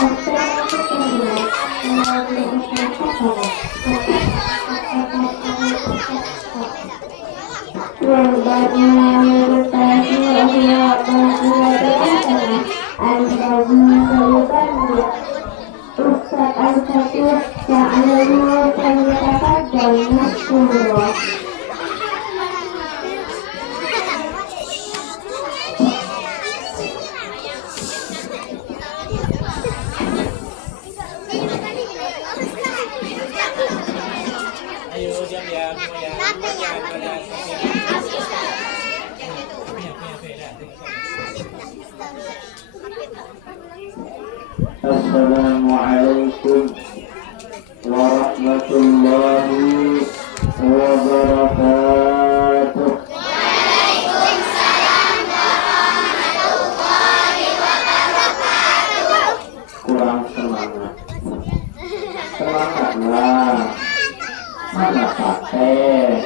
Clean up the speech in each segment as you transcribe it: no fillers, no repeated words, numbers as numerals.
Assalamualaikum warahmatullahi wabarakatuh. Waalaikumsalam warahmatullahi wabarakatuh. Kurang semangat. Semangatlah. Mana pakai?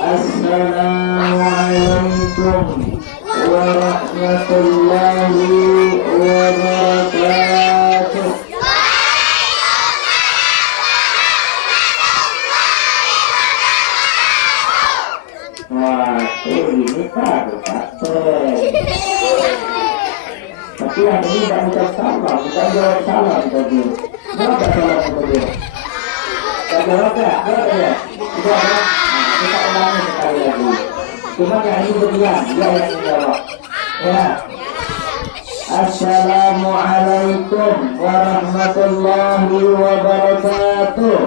Assalamualaikum warahmatullahi wabarakatuh. Wah, ini baru tapi yang ini tidak ucap salam, bukan jawab salam tadi. Kenapa salam tadi? Tak jawab ya? Jawab ya? Tidak ya? Kita ulangi sekali lagi. Cuma yang ini berdiam, dia yang menjawab. Ya. Assalamualaikum warahmatullahi wabarakatuh.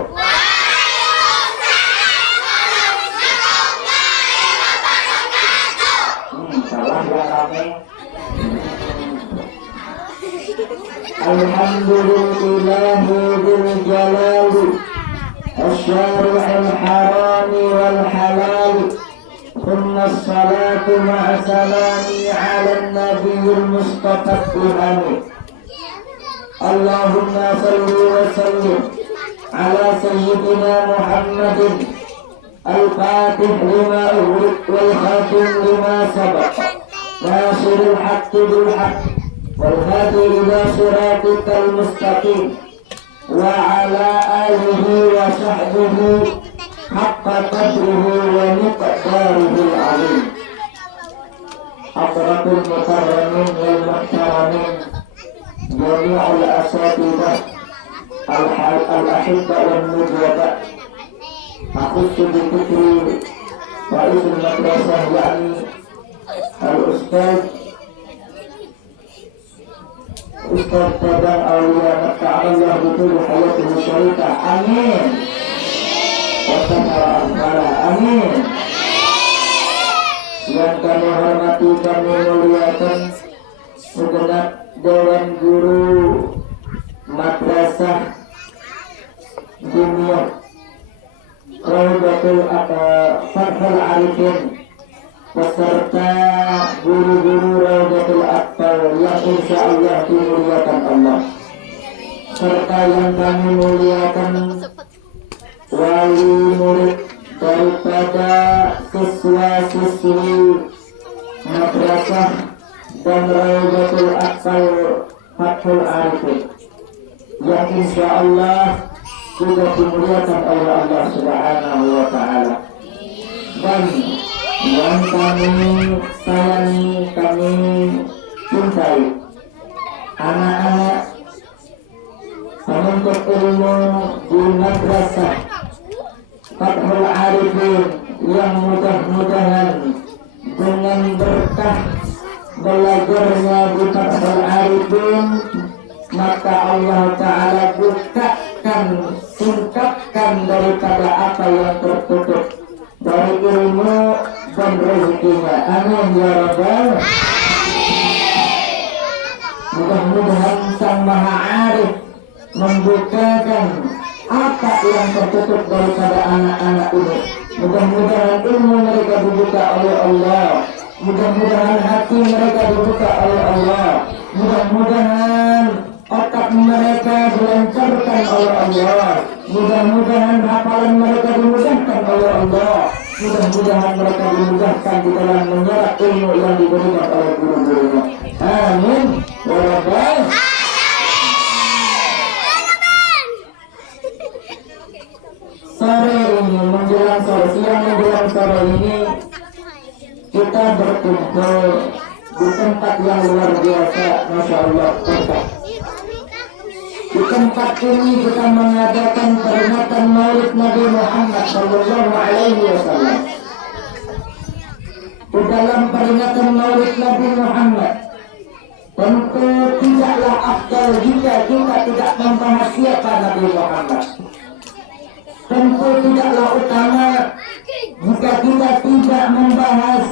Salah ya kami. Alhamdulillahi bil jalali الشارع الحرام والحلال ثم الصلاة مع سلامي على النبي المصطفى الهادي اللهم صل وسلم على سيدنا محمد الفاتح لما أغلق والخاتم لما سبق ناصر الحق بالحق والهادي إلى صراطك المستقيم وعلى آله وصحبه حق قدره ومقداره العظيم. حضرة المكرمين والمحترمين جميع الأساتذة الأحبة والمجوبة أخص بذكر رئيس المدرسة يعني الأستاذ Ustaz Tadang Aulia Ta'ala betul hayatuhu syarifah. Amin. Amin. Yang kami hormati, kami muliakan segenap Dewan Guru Madrasah Dunia Raudatul Fathul Arifin beserta guru-guru Raudatul Atfal yang insyaallah dimuliakan Allah, serta yang kami muliakan wali murid daripada siswa-siswi madrasah dan Raudatul Atfal Fathul Arifin yang insyaallah juga dimuliakan oleh Allah Subhanahu wa Ta'ala, dan yang kami sayangi, kami cintai, anak-anak penuntut ilmu di madrasah Fathul Arifin yang mudah-mudahan dengan berkah belajarnya di Fathul Arifin maka Allah Ta'ala bukakan, singkapkan daripada apa yang tertutup dari ilmu dan rezekinya. Amin ya Rabbal. Mudah-mudahan Sang Maha Arif membukakan apa yang tertutup daripada anak-anak ini. Mudah-mudahan ilmu mereka dibuka oleh Allah. Mudah-mudahan hati mereka dibuka oleh Allah. Mudah-mudahan otak mereka dilancarkan oleh Allah. Mudah-mudahan hafalan mereka dimudahkan oleh Allah. Mudah-mudahan mereka dimudahkan di dalam menyerap ilmu yang diberikan oleh guru-gurunya. Amin. Ya Rabbal. Sore ini menjelang sore, siang menjelang sore ini kita berkumpul di tempat yang luar biasa, Masya Allah. Di tempat ini kita mengadakan peringatan Maulid Nabi Muhammad Sallallahu Alaihi Wasallam. Di dalam peringatan Maulid Nabi Muhammad, tentu tidaklah afdal jika kita tidak membahas siapa Nabi Muhammad. Tentu tidaklah utama jika kita tidak membahas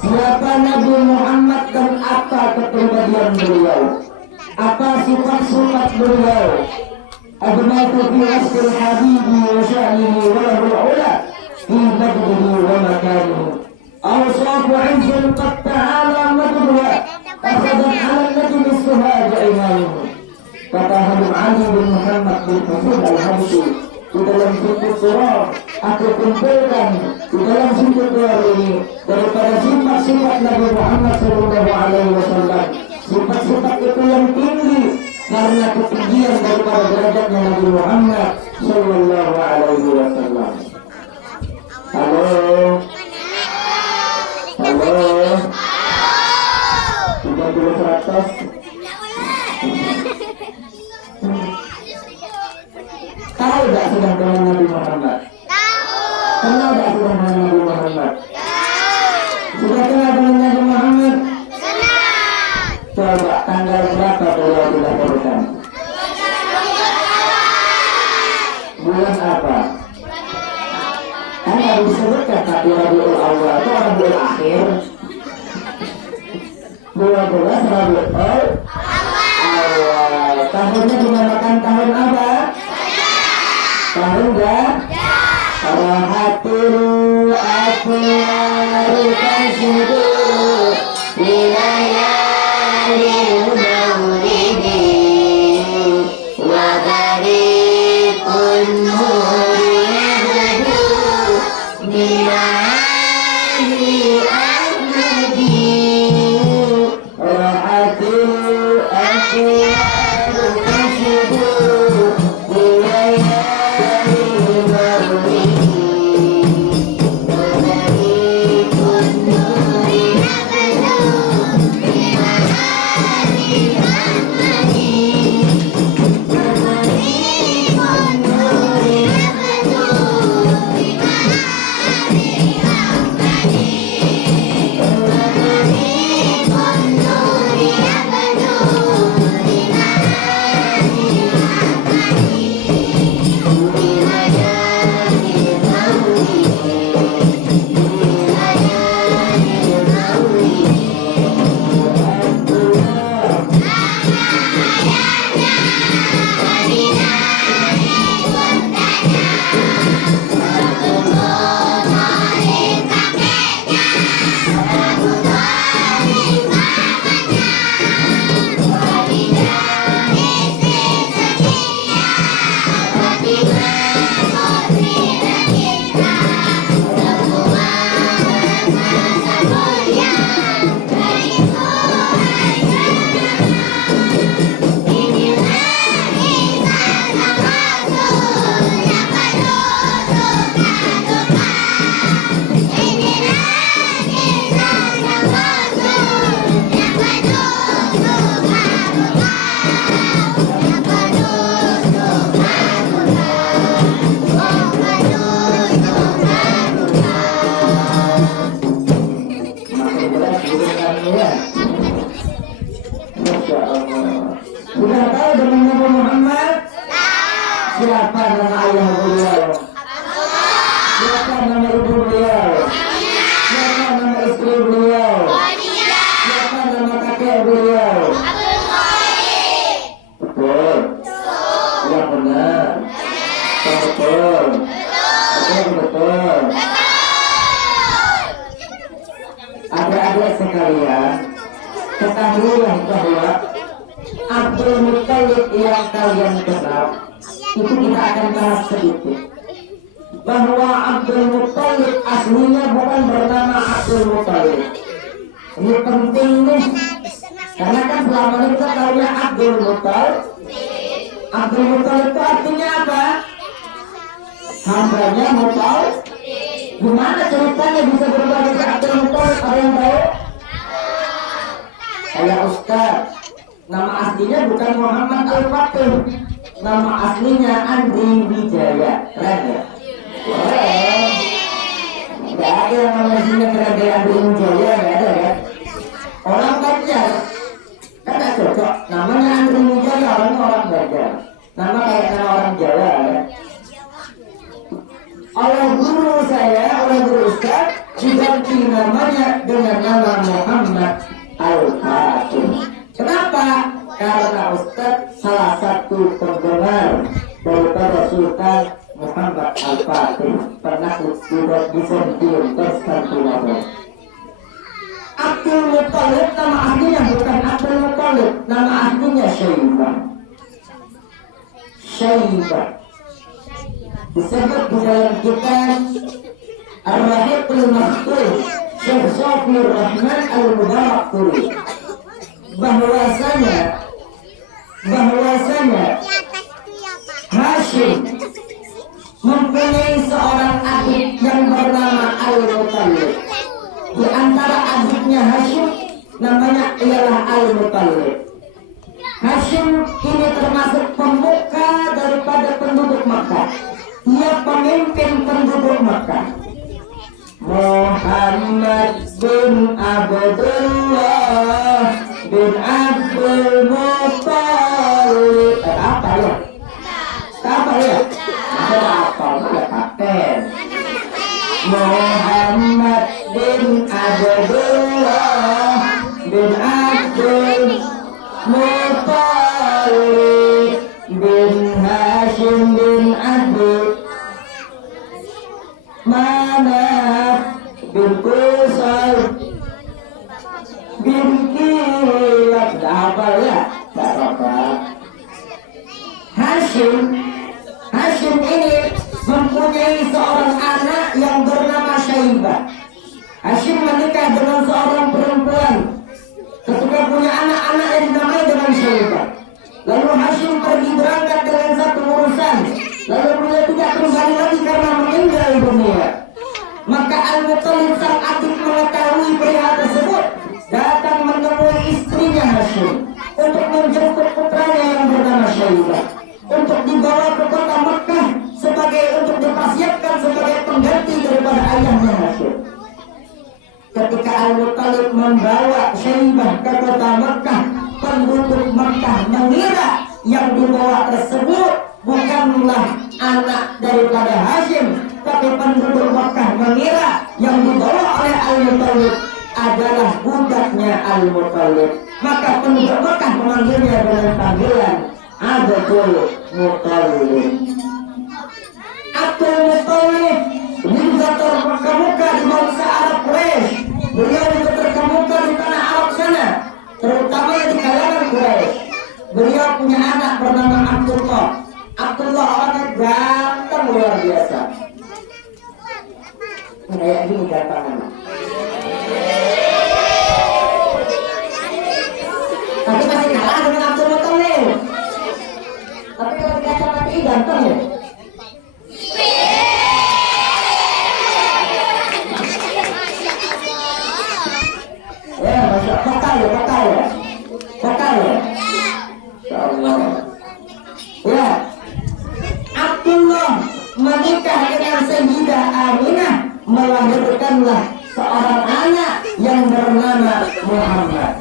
siapa Nabi Muhammad dan apa kepribadian beliau, apa sifat-sifat beliau. Ajma'tu fi asfil habibi wa sya'nihi wa lahu ula fi majdihi wa makanihi. Awsafu 'izin qad ta'ala madhuha asadan 'ala allati misluha ja'imanihi. Kata Habib Ali bin Muhammad bin Hussein al-Habsyi di dalam sifat surah, aku kumpulkan di dalam sifat surah ini daripada sifat-sifat Nabi Muhammad Sallallahu Alaihi Wasallam. Sifat-sifat itu yang tinggi karena ketinggian daripada derajatnya Nabi Muhammad Sallallahu Alaihi Wasallam. Halo, halo, 30-100. Tahu tak sudah dengan Nabi Muhammad? Tahu. Kenal tak sudah dengan Nabi Muhammad? Tahu. Sudah kenal dengan Nabi Muhammad? Kenal. Coba tanggal berapa beliau dilahirkan? Bulan apa? Kan harus disebutkan tapi Rabiul Awal itu Rabiul Akhir. 12 Rabiul Awal. Tahunnya dinamakan tahun apa? Tahun gak? Rahatul akhir tasyidu bilayali mawlidi wa barikun nuri yahdu bilayali ahmadi. Rahatul akhir tasyidu Sudah tahu dengan Nabi Muhammad? Siapa nama ayah beliau? Siapa nama ibu beliau? Siapa nama istri beliau? Siapa nama kakek beliau? Betul. Yang benar. Betul. Betul. Adik-adik sekalian, ketahuilah bahwa Abdul Muttalib yang kalian kenal itu kita akan bahas sedikit. bahwa Abdul Muttalib aslinya bukan bernama Abdul Muttalib. Ini penting nih, karena kan selama ini kita tahunya Abdul Muttalib. Abdul Muttalib itu artinya apa? Hambanya Muttalib. Gimana ceritanya bisa berubah dari Abdul Muttalib? Ada yang tahu? Saya Ustaz. Nama aslinya bukan Muhammad Al-Fatih. Nama aslinya Andri Wijaya. Keren ya? Gak ada yang namanya keren kayak Andri Wijaya, gak ada ya? Orang Banjar kan gak cocok. Namanya Andri Wijaya, orang Banjar. Nama kayak nama orang Jawa ya. Oleh guru saya, oleh guru Ustaz, diganti namanya dengan nama Muhammad Al-Fatih. Kenapa? Karena Ustaz salah satu penggemar daripada Sultan Muhammad Al-Fatih, pernah sudah Bizantium Konstantinopel. Abdul Muttalib nama aslinya bukan Abdul Muttalib, nama aslinya Syaibah. Syaibah disebut di dalam kitab Ar-Rahiqul Maktul Syekh Shafir Rahman Al-Mubarakfuri bahwasanya Hashim mempunyai seorang adik yang bernama Al-Muttalib. Di antara adiknya Hashim namanya ialah Al-Muttalib. Hashim ini termasuk pemuka daripada penduduk Makkah. Ia pemimpin penduduk Makkah. Muhammad bin Abdullah bin Abdul Muttalib. Apa ya? Apa ya? Ada apa? Ada paten. Muhammad bin Abdullah bin Abdul Muttalib bin Hashim bin Abdul Manaf bin Qusay bin Kilab. Apa ya? Apa? Hashim ini mempunyai seorang anak yang bernama Syaibah. Hashim menikah dengan seorang perempuan. Ketika punya anak-anak yang dinamai dengan Syaibah. Lalu Hashim pergi berangkat dengan satu urusan. Lalu beliau tidak kembali lagi karena meninggal dunia. Maka Al-Muttalib sang adik mengetahui perihal tersebut, datang menemui istrinya Hashim untuk menjemput putranya yang bernama Syaibah, untuk dibawa ke kota Mekah untuk dipersiapkan sebagai pengganti daripada ayahnya Hashim. Ketika Al-Muttalib membawa Syaibah ke kota Mekah, penduduk Mekah mengira yang dibawa tersebut bukanlah anak daripada Hashim, tapi penduduk Mekah mengira yang dibawa oleh Al-Muttalib adalah budaknya Al-Muttalib. Maka penduduk Mekah memanggilnya dengan panggilan Abdul Muttalib. Abdul Muttalib juga terkemuka di bangsa Arab Quraisy. Beliau juga terkemuka di tanah Arab sana, terutama di kalangan Quraisy. Beliau punya anak bernama Abdullah. Abdullah orangnya ganteng luar biasa. Kayak gini gantangan. Tapi masih kalah dengan Abdul Muttalib. Tapi kalau dikacamata ini ganteng ya. Ya, masya Allah, pakal ya. Insyaallah. Ya, Abdullah menikah dengan Sayyidah Aminah, melahirkanlah seorang anak yang bernama Muhammad.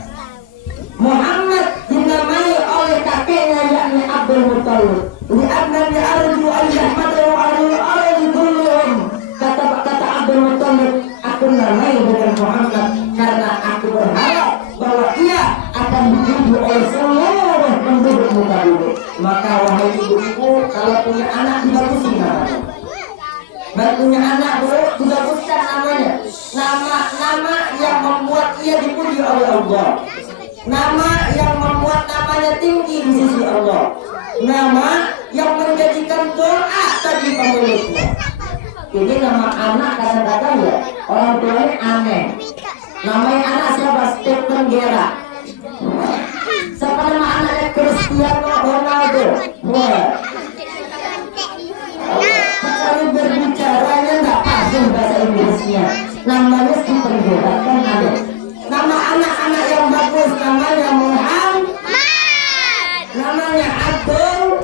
Muhammad dinamai oleh kakeknya yakni Abdul Muttalib. Li'annani arju an yahmadu alul ardi kulluhum. Kata Abdul Muttalib, aku namai dengan Muhammad karena aku berharap bahwa ia akan dipuji oleh seluruh penduduk muka bumi. Maka wahai ibu-ibu, kalau punya anak dibagusin namanya. Baru punya anak dibaguskan namanya. Nama yang membuat ia dipuji oleh Allah. Nama yang membuat namanya tinggi di sisi Allah. Nama yang menjadikan doa bagi pemiliknya. Ini nama anak kadang-kadang ya orang tuanya aneh. Namanya anak siapa? Stephen Gerrard. Siapa nama anaknya? Cristiano Ronaldo. Wah. Kalau berbicaranya nggak pasung bahasa Inggrisnya. Namanya Stephen Gerrard kan ada. Nama anak-anak yang bagus namanya Muhammad. Namanya Abdul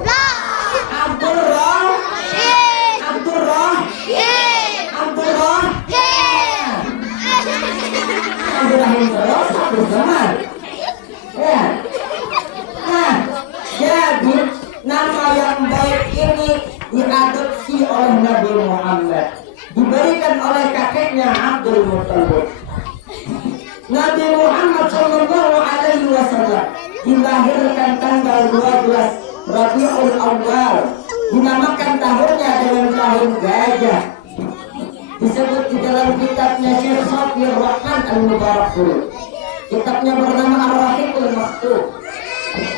satu zaman. Ya. Nah, jadi nama yang baik ini diadopsi oleh Nabi Muhammad, diberikan oleh kakeknya Abdul Muttalib. Nabi Muhammad Shallallahu Alaihi Wasallam dilahirkan tanggal 12 Rabiul Awal, dinamakan tahunnya dengan tahun gajah. Disebut di dalam kitabnya Syekh Shafir Rahman Al-Mubarakfur. Kitabnya bernama Ar-Rahiqul Maktub.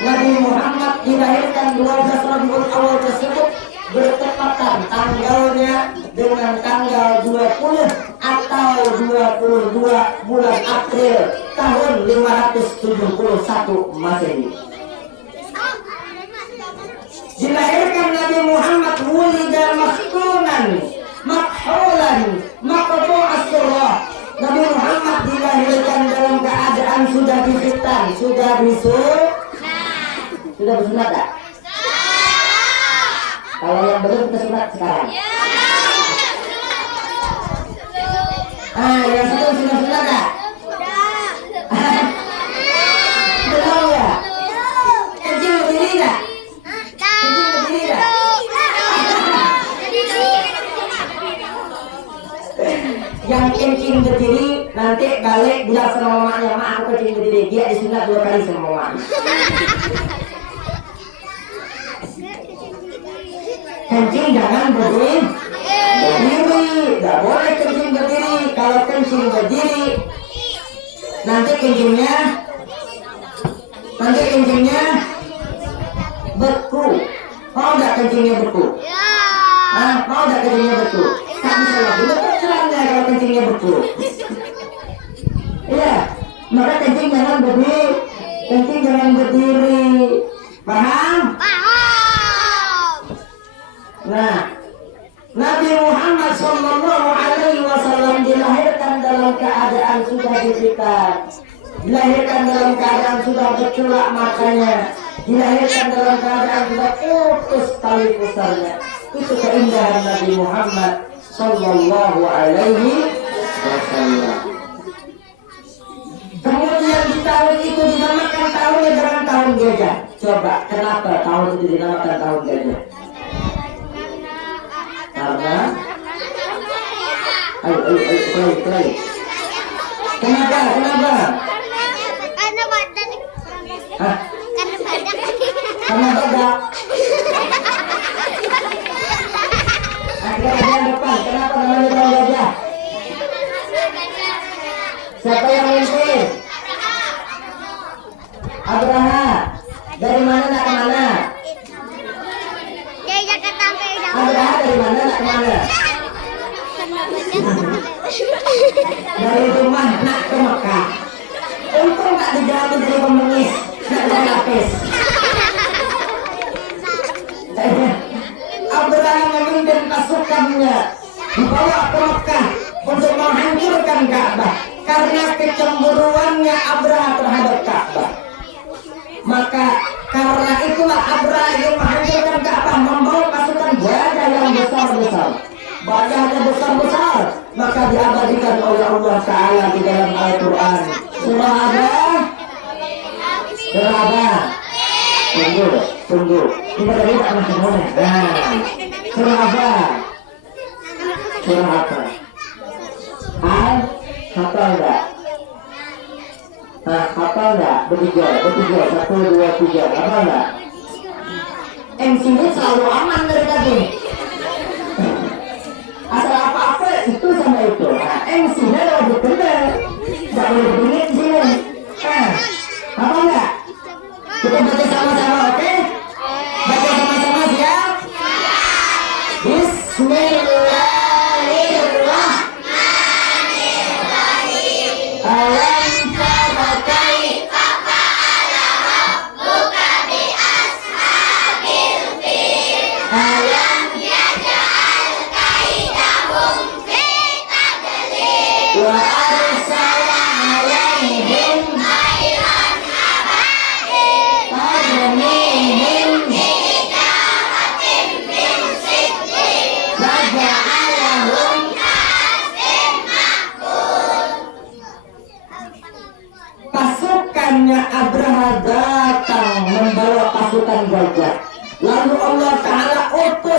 Nabi Muhammad dilahirkan 12 Rabiul Awal tersebut bertepatan tanggalnya dengan tanggal 20 atau 22 bulan April tahun 571 Masehi. Dilahirkan Nabi Muhammad wulida maktunan makhulan maqtu'as surah. Nabi Muhammad dilahirkan dalam keadaan sudah difitan, sudah bersunat tak? Kalau yang belum kita sunat sekarang. Yang satu sudah sunat tak? Belum ya? Kencing berdiri tak? Kencing berdiri tak? Yang kencing berdiri nanti balik bilang sama mamanya, mak aku kencing berdiri. Dia disunat 2 kali sama mama. Kencing jangan berdiri, nggak boleh kencing berdiri. Kalau kencing berdiri, nanti kencingnya beku. Mau nggak kencingnya beku? Mau nggak kencingnya beku? Tak bisa lagi, betul celana kalau kencingnya beku. Iya, maka kencing jangan berdiri, paham? Nah, Nabi Muhammad Shallallahu Alaihi Wasallam dilahirkan dalam keadaan sudah dipikat, dilahirkan dalam keadaan sudah bercelak matanya, dilahirkan dalam keadaan sudah putus tali pusarnya. Itu keindahan Nabi Muhammad Shallallahu Alaihi Wasallam. Kemudian di tahun itu dinamakan tahunnya dengan tahun gajah. Coba kenapa tahun itu dinamakan tahun gajah? Karena play. Kenapa? Karena badan. Hah? Karena badan. Akhirnya ada yang depan. Kenapa namanya tahun gajah? Siapa yang mimpin? Abraha. Dari mana nak ke mana? Dari Jakarta sampai Jakarta. Abraha dari mana nak ke mana? Dari rumah nak ke Mekah. Untung tak dijawab dari pengemis, nak dari lapis. Abraha memimpin pasukannya dibawa ke Mekah untuk menghancurkan Ka'bah karena kecemburuannya Abraha terhadap Ka'bah. Maka karena itulah Abraha ingin menghancurkan Ka'bah, membawa pasukan gajah yang besar-besar. Gajahnya besar-besar, maka diabadikan oleh Allah Ta'ala di dalam Al-Quran. Surah apa? Tunggu. Kita tadi tak masih boleh. Surah apa? Hafal enggak? Hafal enggak? Bertiga. 1, 2, 3. Hafal enggak? MC-nya selalu aman dari tadi. Asal apa-apa itu sama itu. MC-nya wajib benar. Gak boleh begini di sini. Hafal enggak? Kita baca sama-sama, oke? Baca sama-sama, siap? Bismillah.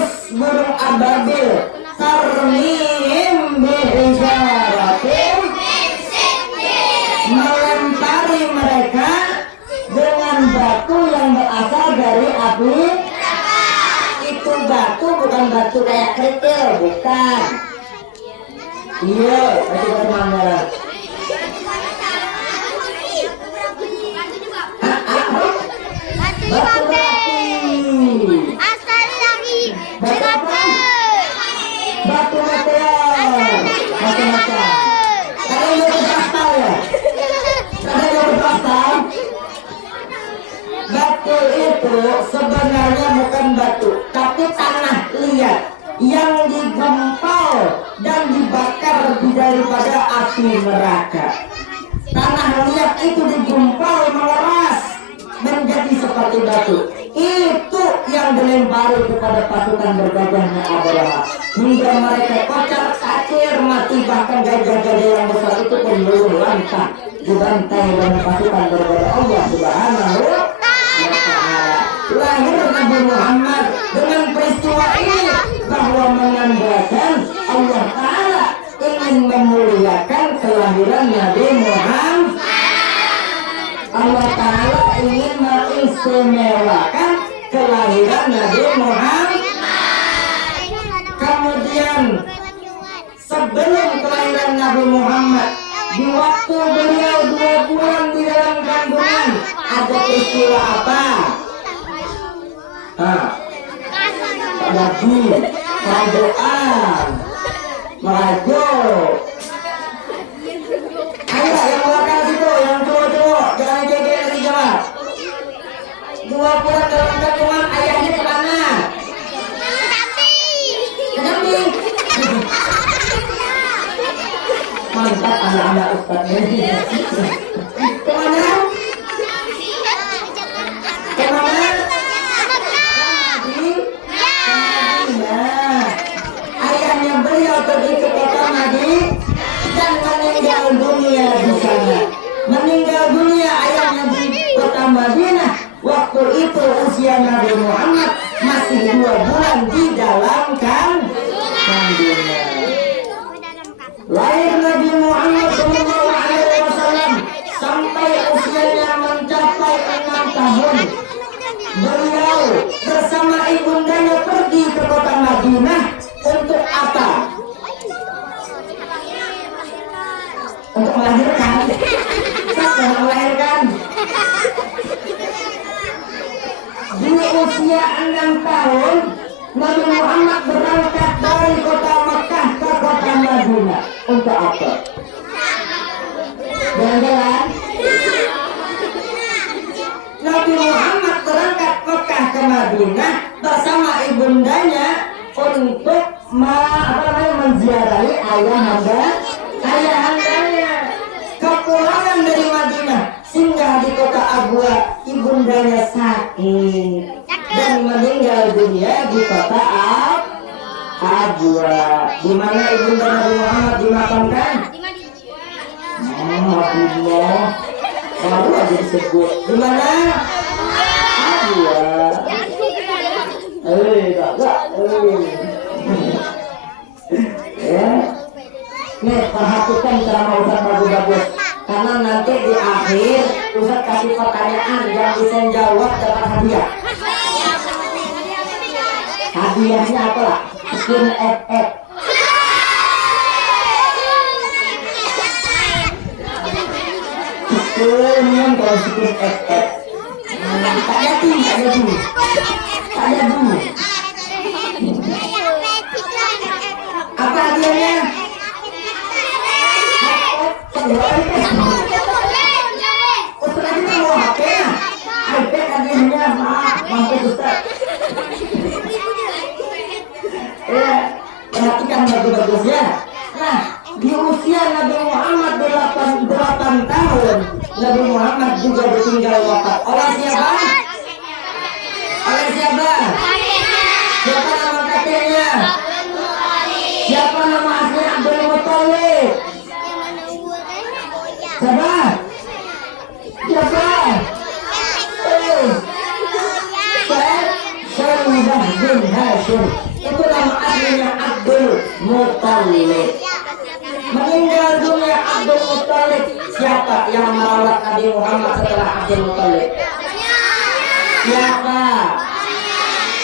terus burung ababil tarmihim bihijaratin, melempari mereka dengan batu yang berasal dari api. Itu batu bukan batu kayak kerikil, bukan. Iya, batu manggaran. Batu batu. Asal lagi. Batu apa? Batu material. Batu material. Kalau yang berpastal ya. Kalau yang berpastal. Batu itu sebenarnya bukan batu, tapi tanah liat yang digempal dan dibakar daripada api neraka. Tanah liat itu digempal mengeras menjadi seperti batu. Itu yang dilempari kepada pasukan bergajahnya Abraha hingga mereka kocar kacir mati, bahkan gajah-gajah yang besar itu pun luluh lantang dibantai oleh pasukan bergajah Allah Subhanahu wa Ta'ala. Lahir Nabi Muhammad dengan peristiwa ini bahwa menandakan Allah Ta'ala ingin memuliakan kelahiran Nabi Muhammad. Allah Ta'ala ingin mengistimewakan kelahiran Nabi Muhammad. Kemudian sebelum kelahiran Nabi Muhammad, di waktu beliau 2 bulan di dalam kandungan, ada peristiwa apa? Lagi rajuan, merajo. Ayo yang belakang situ, yang cowok-cowok, jangan cewek lagi jawab. 2 bulan dalam kandungan, ayahnya kemana? Kenapa? Mantap anak-anak Ustaz ini. Kemana? Kemana? Ayahnya beliau pergi ke kota Madinah dan meninggal dunia di sana. Meninggal dunia ayahnya di kota Madinah. Waktu itu usia Nabi Muhammad masih 2 bulan di dalam kandungan. Lahir Nabi Muhammad SAW sampai usianya mencapai 6 tahun. Beliau bersama ibundanya pergi ke kota Madinah untuk apa? Untuk melahirkan. Siapa yang melahirkan? Di usia 6 tahun Nabi Muhammad berangkat dari kota Mekah ke kota Madinah. Untuk apa? Jalan-jalan. Nabi Muhammad berangkat Mekah ke Madinah bersama ibundanya untuk menziarahi ayahandanya. Kepulangan dari Madinah singgah di kota Abwa, ibundanya sakit dan meninggal dunia di kota Abwa. Di mana ibunda Nabi Muhammad dimakamkan? Allah, baru aja disebut. Di mana? Abwa. Ya. Nih, perhatikan cara Ustaz bagus-bagus. Karena nanti di akhir Ustaz kasih pertanyaan yang bisa jawab dapat hadiah. Hadiahnya apa lah? Skin FF. Premium kalau skin FF. Tak jadi. Apa hadiahnya? Ustaz tadi kan mau HP ya? iPad hadiahnya, maaf Ustaz. Perhatikan bagus-bagus ya. Nah, di usia Nabi Muhammad 8 tahun, Nabi Muhammad juga ditinggal wafat. Oleh siapa? bin Hashim. Itu nama aslinya Abdul Muttalib. Meninggal dunia Abdul Muttalib. Siapa yang merawat Nabi Muhammad setelah Abdul Muttalib? Siapa?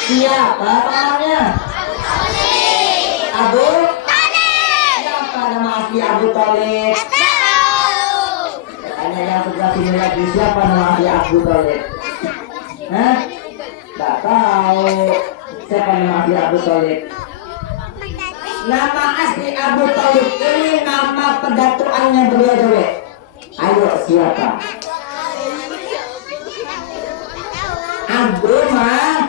Siapa namanya? Abu Talib. Siapa nama asli Abu Talib? Hanya yang sebelah sini lagi, siapa nama asli Abu Talib? Hah? Tak tahu. Siapa nama asli Abu Talib? Nama asli Abu Talib ini nama pedatuannya beliau. Ayo siapa? Abu mana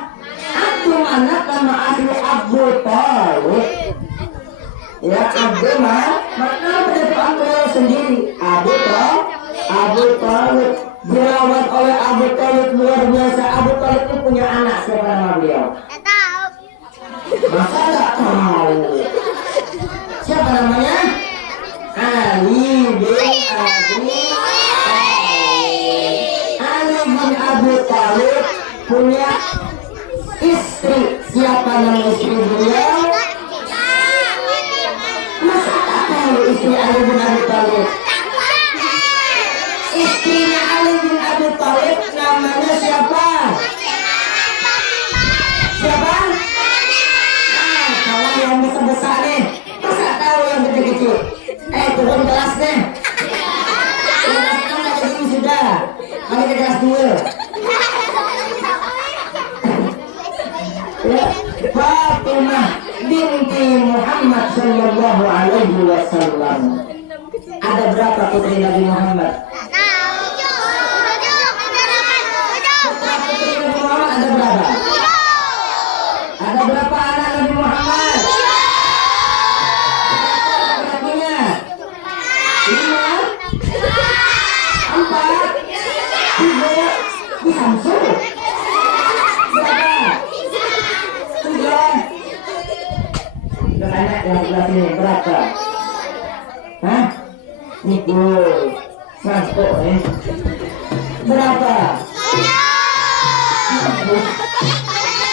nama asli Abu Talib? Ya Abu mana pedatuan beliau sendiri? Abu Talib dirawat oleh Abu Talib luar biasa. Abu Talib itu punya anak, siapa nama beliau? Masa tak tahu? Siapa namanya? Ali bin Abi Thalib punya istri. Siapa nama istri beliau? Masa tak tahu istri Ali bin Abi Thalib? Istrinya Ali bin Abi Thalib namanya siapa? Siapa? Kalau yang besar-besar nih, masa tahu yang kecil-kecil? Turun kelas nih. Kelas 6 aja dulu sudah. Mari ke kelas 2. Fatimah binti Muhammad sallallahu alaihi wasallam. Ada berapa putri Nabi Muhammad? Putri Nabi Muhammad ada berapa? Ada berapa anak Nabi Muhammad? Berapanya? 5, 4, 3, di Samsul. Berapa? 9. Dan anak yang sebelah sini berapa? Hah? Niku satu nih. Berapa?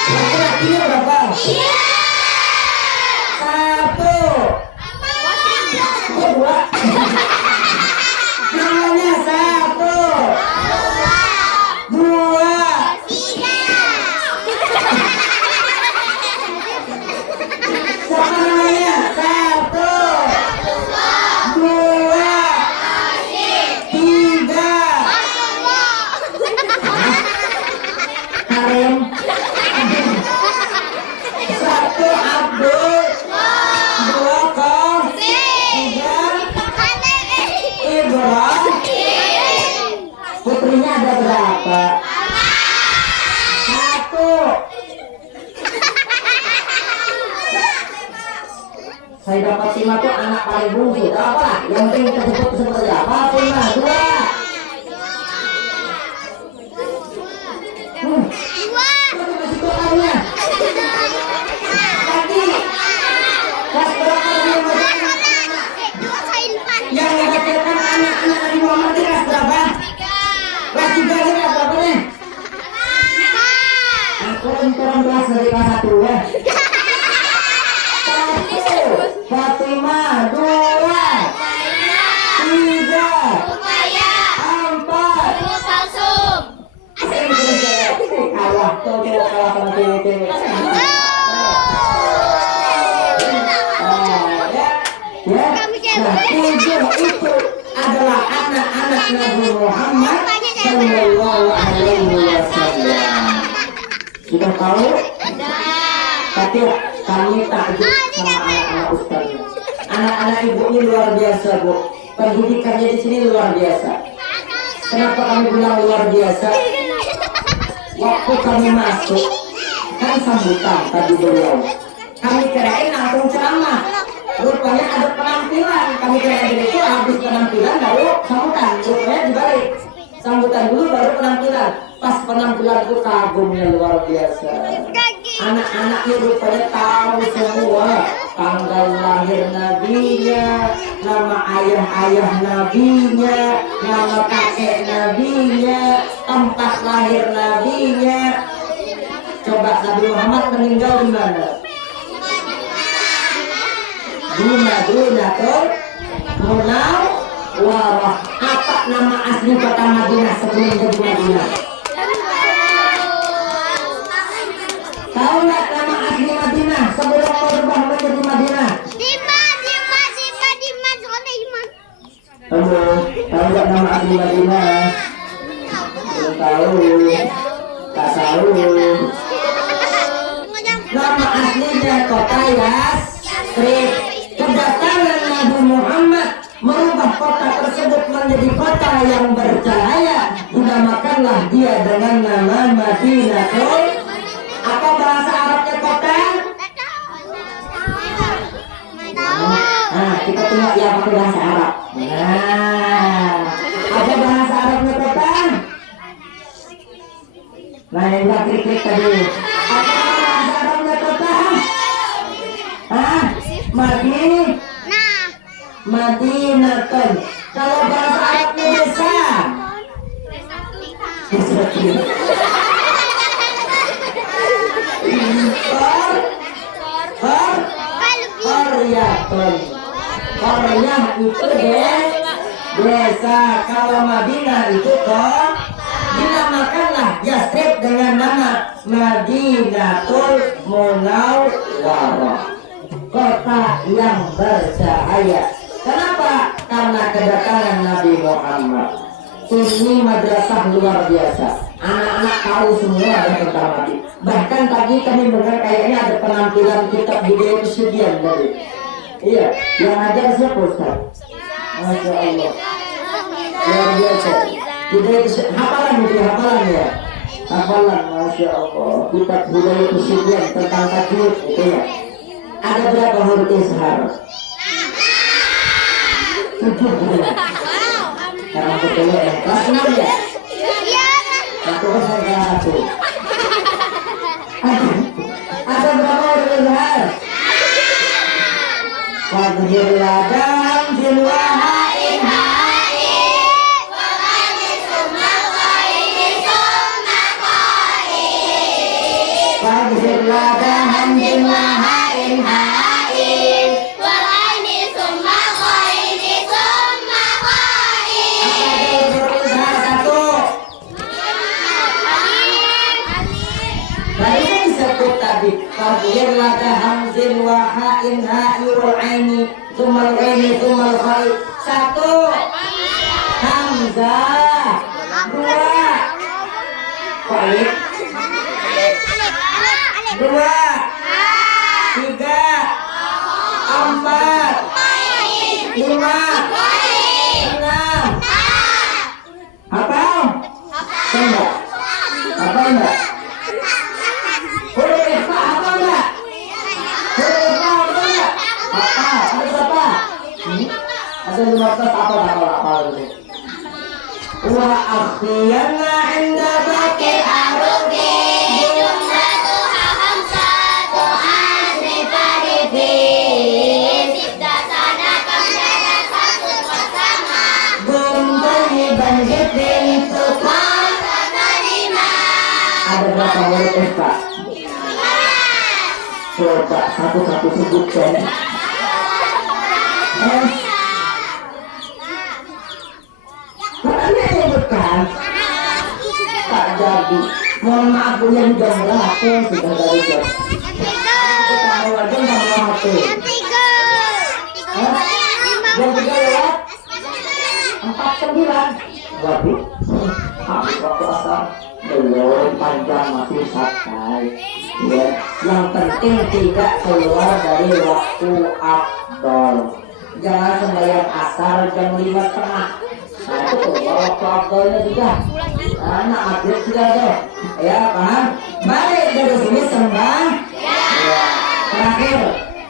Laki-lakinya berapa? 1, 2. Namanya 1, 2. Siapa namanya? 1, 2, 3. Karim. 1 Abdul, 2 Kom, 3 Ibrahim. Putrinya ada berapa? 1. Saya dapat Fatimah tuh anak paling bungsu. Apa? Yang penting tersebut seperti apa? Fatimah 2. Masih totalnya. Lagi. Kelas berapa dia masuk? Yang menghasilkan anak-anak Nabi Muhammad di kelas berapa? Kelas 3 ini kelas berapa nih? Aku turun kelas dari kelas 1 ya. 1 Fatimah, 2 3 4. Kalah tuh, kalah sama cewek-cewek. Nah, 7 itu adalah anak-anak Nabi Muhammad sallallahu alaihi wasallam. Sudah tahu? Tapi kami takjub sama anak-anak ustaz. Anak-anak ibu ini luar biasa, Bu. Pendidikannya di sini luar biasa. Kenapa kami bilang luar biasa? Waktu kami masuk, kan sambutan tadi beliau. Kami kirain langsung ceramah. Rupanya ada penampilan. Kami kirain itu habis penampilan baru sambutan. Rupanya dibalik. Sambutan dulu baru penampilan. Pas penampilan itu kagumnya luar biasa. Anak-anaknya rupanya tahu semua tanggal lahir nabinya, nama ayah-ayah nabinya, nama kakek nabinya, tempat lahir nabinya. Coba Nabi Muhammad meninggal di mana? Di Madinatul Munawwarah. Apa nama asli kota Madinah sebelum jadi Madinah? Tahu nggak nama asli Madinah sebelum berubah menjadi Madinah? Tahu nggak nama asli Madinah? Belum tahu. Tak tahu. Nama aslinya kota Yasrib. Kedatangan Nabi Muhammad merubah kota tersebut menjadi kota yang bercahaya. Dinamakanlah dia dengan nama Madinatul. Apa bahasa Arabnya kota? Nah, kita tengok yang pakai bahasa Arab. Nah, apa bahasa Arabnya kota? Nah, yang kita klik tadi. Apa bahasa Arabnya kota? Madinatul. Kalau bahasa Arabnya desa. Qaryatun. Qaryah itu desa. Kalau Madinah itu kok dinamakanlah Yasrib dengan nama Madinatul Munawwarah, kota yang bercahaya. Kenapa? Karena kedatangan Nabi Muhammad. Ini madrasah luar biasa. Anak-anak tahu semua ada tentang Nabi. Bahkan tadi kami dengar kayaknya ada penampilan kitab video kesudian tadi. Iya, yang ajar siapa Ustaz? Masya Allah. Luar biasa. Hafalan itu, hafalan ya. Hafalan, Masya Allah. Kitab budaya kesudian tentang tajwid itu ya. Ada berapa huruf izhar? 7. Sekarang betul ya. Kelas 6 ya? Satu kelas 1. Ada berapa huruf izhar? Fadhir ladam jilwahain hain Waqani summa qaini summa qain Fadhir ladam jilwahain hain Waqani summa qaini summa qain. Ada berusaha satu. Tadi disebut tadi Fadhir ladam jilwahain hain aini tumal aini tumal khair. 1 hamzah, 2 khair, 2 3 4 5 6. Apa? Enggak. Apa enggak? Huruf ikhfa apa enggak? Ada berapa? Ada 15 apa ini? Wa akhiyana inda bakir arufi jumlatu hamsatu asrifarifi siddasana kamdana satu bersama gumbahi banjitin sukun katalima. Ada berapa huruf ikhfa? Coba satu-satu sebutkan. Karena sebutkan tak jadi. Mohon maaf punya jam berapa sudah dari jam. Kita mau lagi nggak mau hati. Jam 3 lewat 4:09. Waduh, habis waktu asar belum panjang masih santai. Ya, yang penting tidak keluar dari waktu afdol. Jangan sembahyang asar jam 5:30. Nah itu keluar waktu afdolnya juga. Nah update sudah deh. Ya paham? Balik dari sini sembah. Ya. Terakhir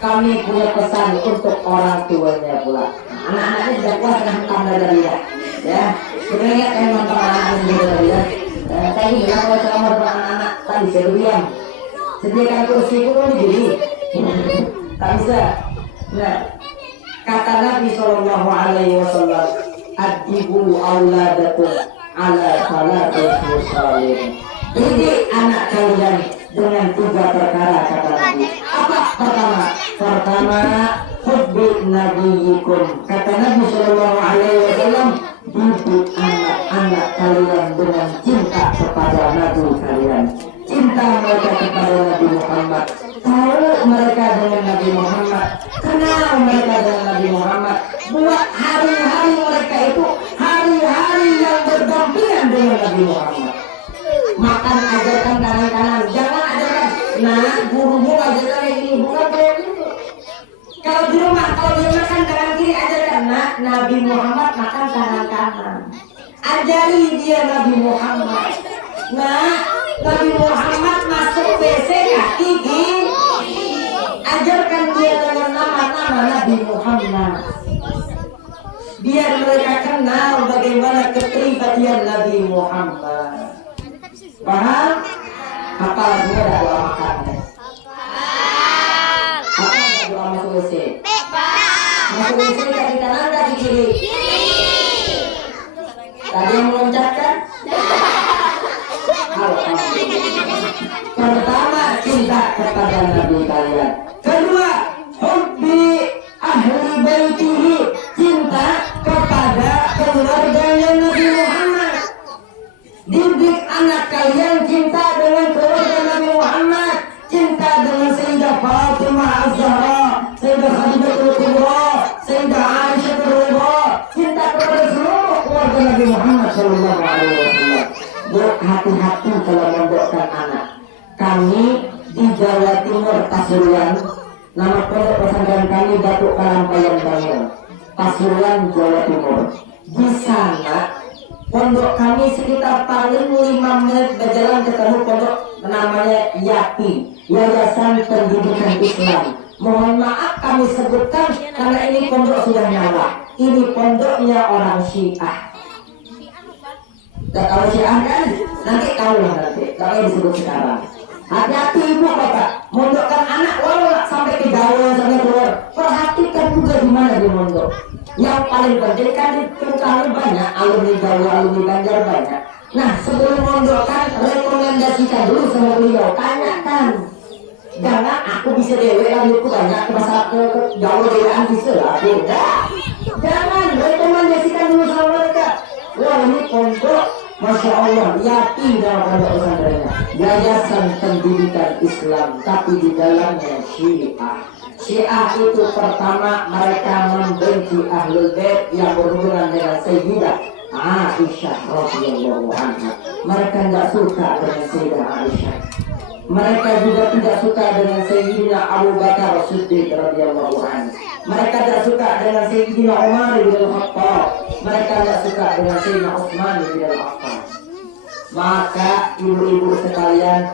kami punya pesan untuk orang tuanya pula. Anak-anaknya sudah puas dengan tambah dari dia. Ya, sebenarnya kayak nonton anak-anak juga dari dia. Saya bilang kalau ceramah depan anak-anak tadi saya diam. Sediakan kursi pun begini. Tak bisa. Nah, kata Nabi Sallallahu Alaihi Wasallam, adibu auladakum ala salatil musallin. Jadi anak kalian dengan 3 perkara kata Nabi. Apa pertama? Pertama, hubbi nabiyikum. Kata Nabi Shallallahu Alaihi Wasallam, didik anak-anak kalian dengan cinta kepada Nabi kalian. Cinta mereka kepada Nabi Muhammad. Tahu mereka dengan Nabi Muhammad. Kenal mereka dengan Nabi Muhammad. Buat hari-hari mereka itu hari-hari yang berdampingan dengan Nabi Muhammad. Makan ajarkan kanan-kanan, jangan ajarkan. Nah, gurumu ajarkan ini, bukan kayak gitu. Kalau di rumah, kalau dia makan kanan kiri ajarkan. Nah, Nabi Muhammad makan kanan-kanan. Ajari dia Nabi Muhammad. Nah, Nabi Muhammad masuk WC kaki gigi. Ajarkan dia dengan nama-nama Nabi Muhammad. Biar mereka kenal bagaimana kepribadian Nabi Muhammad. Paham? Hafal juga ada doa makan. Hafal ada doa masuk WC. Masuk WC dari kanan dari kiri. Tadi yang meloncatkan. Pertama, cinta kepada Nabi kalian. Kedua, hubbi ahli baitihi, cinta kepada keluarganya Nabi Muhammad. Didik anak kalian cinta dengan keluarga Nabi Muhammad, cinta dengan Sayyidah Fatimah Az-Zahra, Sayyidah Khadijah Al-Kubra, Sayyidah Aisyah Al-Ridha, cinta kepada seluruh keluarga Nabi Muhammad Sallallahu Alaihi Wasallam. Hati-hati kalau mondokkan anak. Kami di Jawa Timur Pasuruan, nama pondok pesantren kami Datuk Kalampayan Bangil, Pasuruan Jawa Timur. Di sana pondok kami sekitar paling 5 menit berjalan ketemu pondok namanya YAPI, Yayasan Pendidikan Islam. Mohon maaf kami sebutkan karena ini pondok sudah nyala. Ini pondoknya orang Syiah. Kalau Syiah kan nanti tahu lah nanti, kalau disebut sekarang. Hati-hati ibu bapak, mondokkan anak walau sampai ke Jawa sampai keluar. Perhatikan juga di mana di mondok. Yang paling penting kan itu kami banyak alumni Jawa, alumni Banjar banyak. Nah sebelum mondokkan rekomendasikan dulu sama beliau, tanyakan. Jangan aku bisa dewe kan aku tanya ke masa ke Jawa dewean bisa lah. Jangan rekomendasikan dulu sama mereka. Wah ini pondok Masya Allah, yakin dalam pondok pesantrennya Yayasan Pendidikan Islam, tapi di dalamnya Syiah. Syiah itu pertama mereka membenci Ahlul Bait yang berhubungan dengan Sayyidah Aisyah radhiyallahu anha. Mereka tidak suka dengan Sayyidah Aisyah. Mereka juga tidak suka dengan Sayyidina Abu Bakar Siddiq radhiyallahu anhu. Mereka tidak suka dengan Sayyidina Umar bin Khattab. Mereka tidak suka dengan Sayyidina Utsman bin Affan. Maka ibu-ibu sekalian,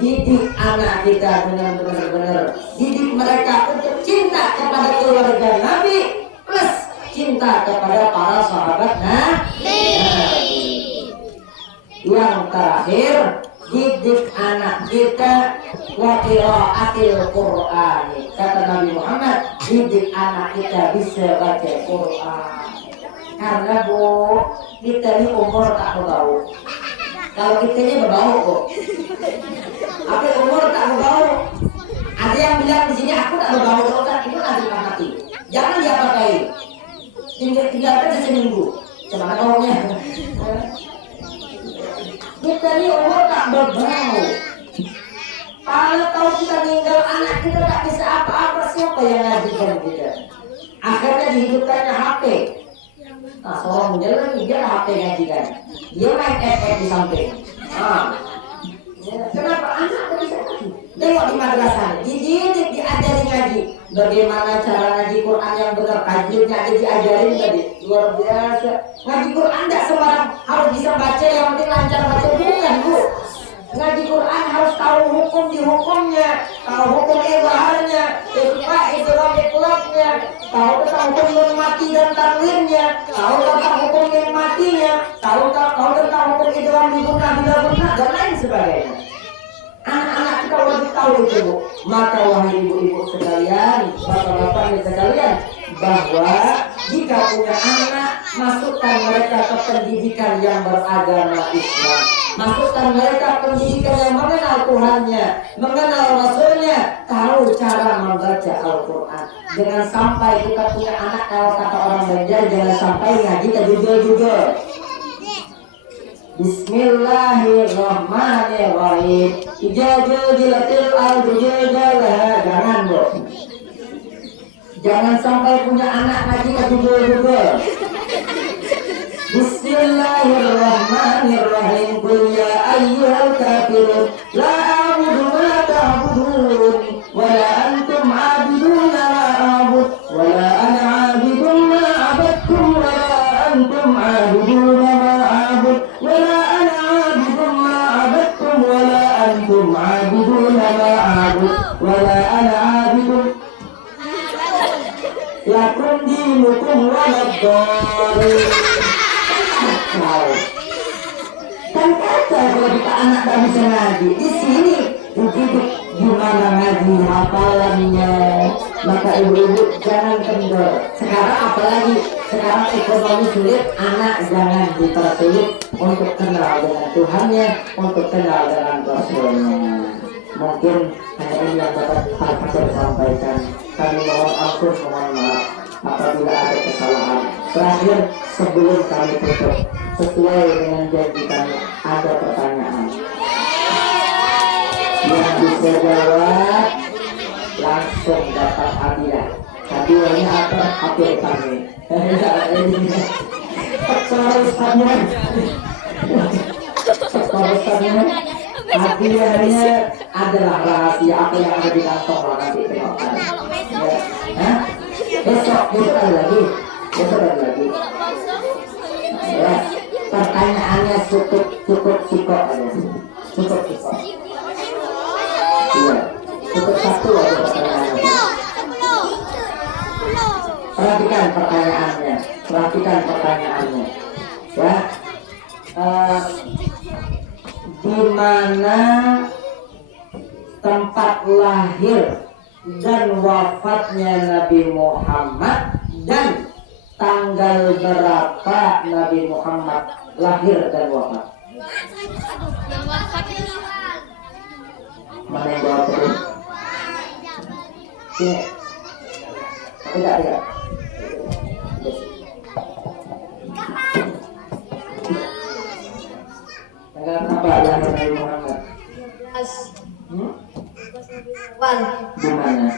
didik anak kita dengan benar-benar didik mereka untuk cinta kepada keluarga Nabi plus cinta kepada para sahabat Nabi. Yang terakhir, didik anak kita wa qiraatil Qur'an. Kata Nabi Muhammad, didik anak kita bisa baca Quran. Karena bu, kita ini umur tak berbau. Kalau kita ini berbau kok. Tapi umur tak berbau. Ada yang bilang di sini aku tak berbau, kalau itu nanti mati. Jangan dia pakai. Tinggalkan seminggu. Cuma baunya. Kita ini umur tak berbau. Kalau tahu kita tinggal anak kita tak bisa apa-apa, siapa yang ngajikan kita? Akhirnya dihidupkannya HP. Nah, seorang jalan dia HP ngajikan. Dia main FF di samping. Nah, kenapa anak bisa ngaji? Tengok di madrasah, dididik, diajari ngaji. Bagaimana cara ngaji Quran yang benar? Tajwidnya diajarin tadi. Luar biasa. Ngaji Quran tidak sembarang harus bisa baca, yang penting lancar baca, bukan bu. Ngaji Quran harus tahu hukum di hukumnya, tahu hukum ibaharnya, ikhlas-ikhlasnya, tahu tentang hukum yang mati dan tanwinnya, tahu tentang hukum yang matinya, tahu tentang hukum idgham di gunnah bila gunnah dan lain sebagainya. Anak-anak kita wajib tahu itu Bu? Maka wahai ibu-ibu sekalian, bapak-bapak sekalian, bahwa jika punya anak, masukkan mereka ke pendidikan yang beragama Islam. Masukkan mereka pendidikan yang mengenal Tuhannya, mengenal Rasulnya, tahu cara membaca Al-Quran. Jangan sampai kita punya anak, kalau kata orang Banjar, jangan sampai ngaji terjujur-jujur. Bismillahirrahmanirrahim. Ijazul al-jujur. Jangan Bu. Jangan sampai punya anak ngaji terjujur-jujur. Bismillahirrahmanirrahim. Qul ya ayyuhal kafirun la a'budu ma ta'budun wa la antum 'abiduna ma a'bud wa la ana 'abidun ma 'abadtum wa la antum 'abiduna ma a'bud wa la ana 'abidun ma 'abadtum wa la antum 'abiduna ma a'bud wa la ana 'abidun lakum dinukum waladdallin. Kan kata kalau kita anak tak bisa ngaji di sini begitu gimana ngaji hafalannya. Maka ibu-ibu jangan kendor. Sekarang apalagi sekarang ekonomi sulit, anak jangan dipersulit untuk kenal dengan Tuhannya, untuk kenal dengan Rasulnya. Mungkin hanya ini yang dapat saya sampaikan. Kami mohon ampun, mohon maaf apabila ada kesalahan. Terakhir sebelum kami tutup, sesuai dengan janji kami, ada pertanyaan yang bisa jawab langsung dapat hadiah. Hadiahnya apa? Hadiah kami. Seharusnya hadiahnya adalah rahasia apa yang ada di kantong nanti tengokkan. Ya. Besok ada lagi. Ya, pertanyaannya cukup sikok aja. Cukup sikok. Iya, cukup satu aja pertanyaannya. Perhatikan pertanyaannya. Ya, di mana tempat lahir dan wafatnya Nabi Muhammad dan tanggal berapa Nabi Muhammad lahir dan wafat? Mana yang jawab tadi? Sini. Tidak. Tanggal berapa lahir Nabi Muhammad? Di mana?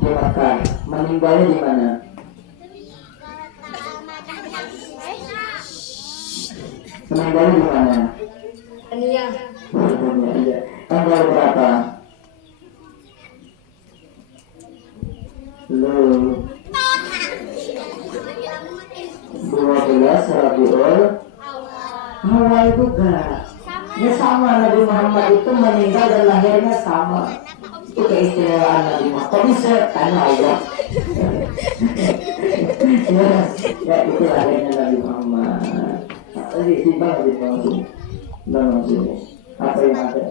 Di Makkah. Meninggalnya di mana? Meninggalnya di mana? Iya. Tanggal berapa? Lu 12 Rabiul Awal juga. Ya sama, Nabi Muhammad itu meninggal dan lahirnya sama. Itu keistimewaan Nabi Muhammad. Kok bisa? Tanya Allah. Ya itu lahirnya Nabi Muhammad. Tadi timbang sini. Apa yang ada?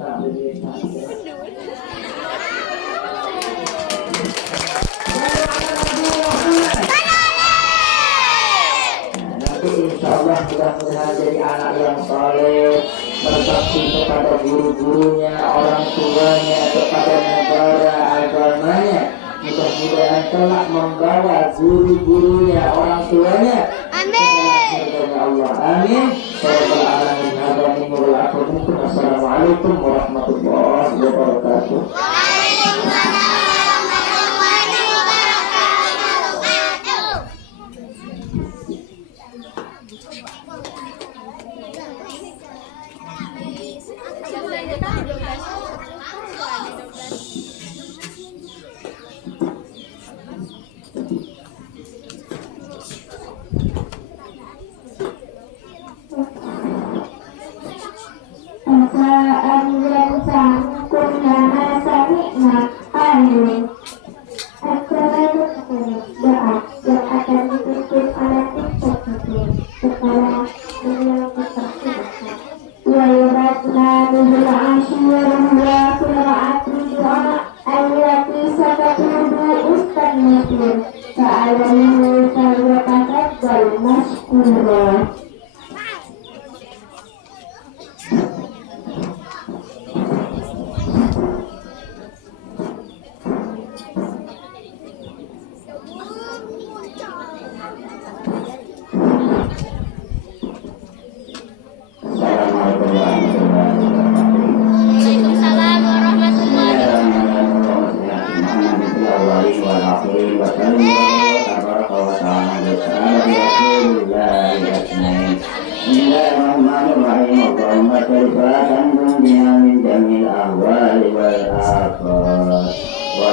Insyaallah mudah-mudahan jadi anak yang saleh, berbakti kepada guru-gurunya, orang tuanya, kepada negara agamanya. Mudah-mudahan kelak membawa guru-gurunya, orang tuanya. Amin. Ya Allah, amin. Assalamualaikum warahmatullahi wabarakatuh. Asa yang sangkut nama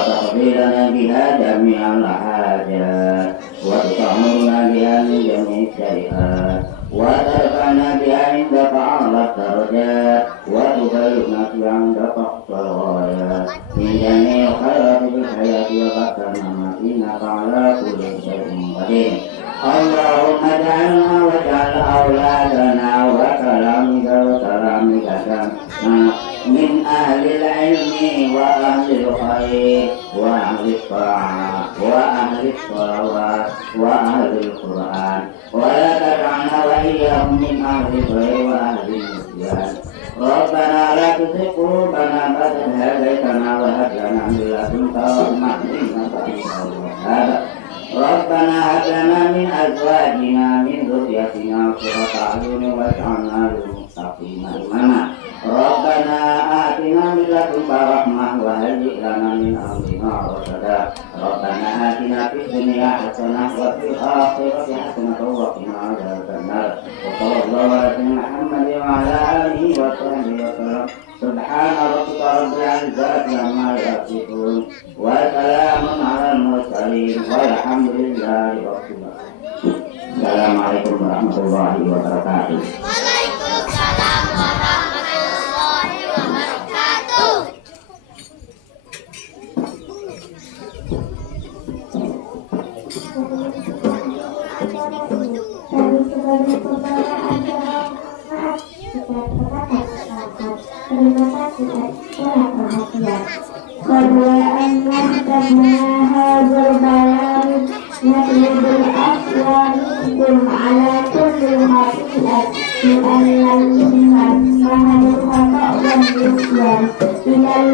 وتقضي لنا بها جميع الحاجات وتطهرنا بها من جميع السيئات وترفعنا بها عندك أعلى الدرجات وتبلغنا بها عندك أقصى الغايات من جميع الخيرات في الحياة وبعد الممات إنك على كل شيء قدير اللهم اجعلنا واجعل أولادنا وتلامذتنا من أهل العلم وأهل الخير وأهل الطاعة وأهل الصلوات وأهل القرآن ولا تجعلنا وإياهم من أهل الخير وأهل النسيان ربنا لا تزغ قلوبنا بعد إذ هديتنا وهب لنا من لدنك رحمة إنك أنت الوهاب ربنا هب لنا من أزواجنا من ذريتنا قرة أعين واجعلنا للمتقين إماما ربنا آتنا من لدنك رحمة وهيئ لنا من أمرنا رشدا ربنا آتنا في الدنيا حسنة وفي الآخرة حسنة وقنا عذاب النار وصلى الله على سيدنا محمد وعلى آله وصحبه وسلم سبحان ربك رب العزة عما يصفون وسلام على المرسلين والحمد لله رب العالمين. Assalamualaikum warahmatullahi wabarakatuh. Waalaikumsalam warahmatullahi wabarakatuh. Terima kasih atas perhatian. Kedua anak karena hazul bayan natlubul aswanikum ala kulli hatiat min al-liman mahal khata' wal isyan minal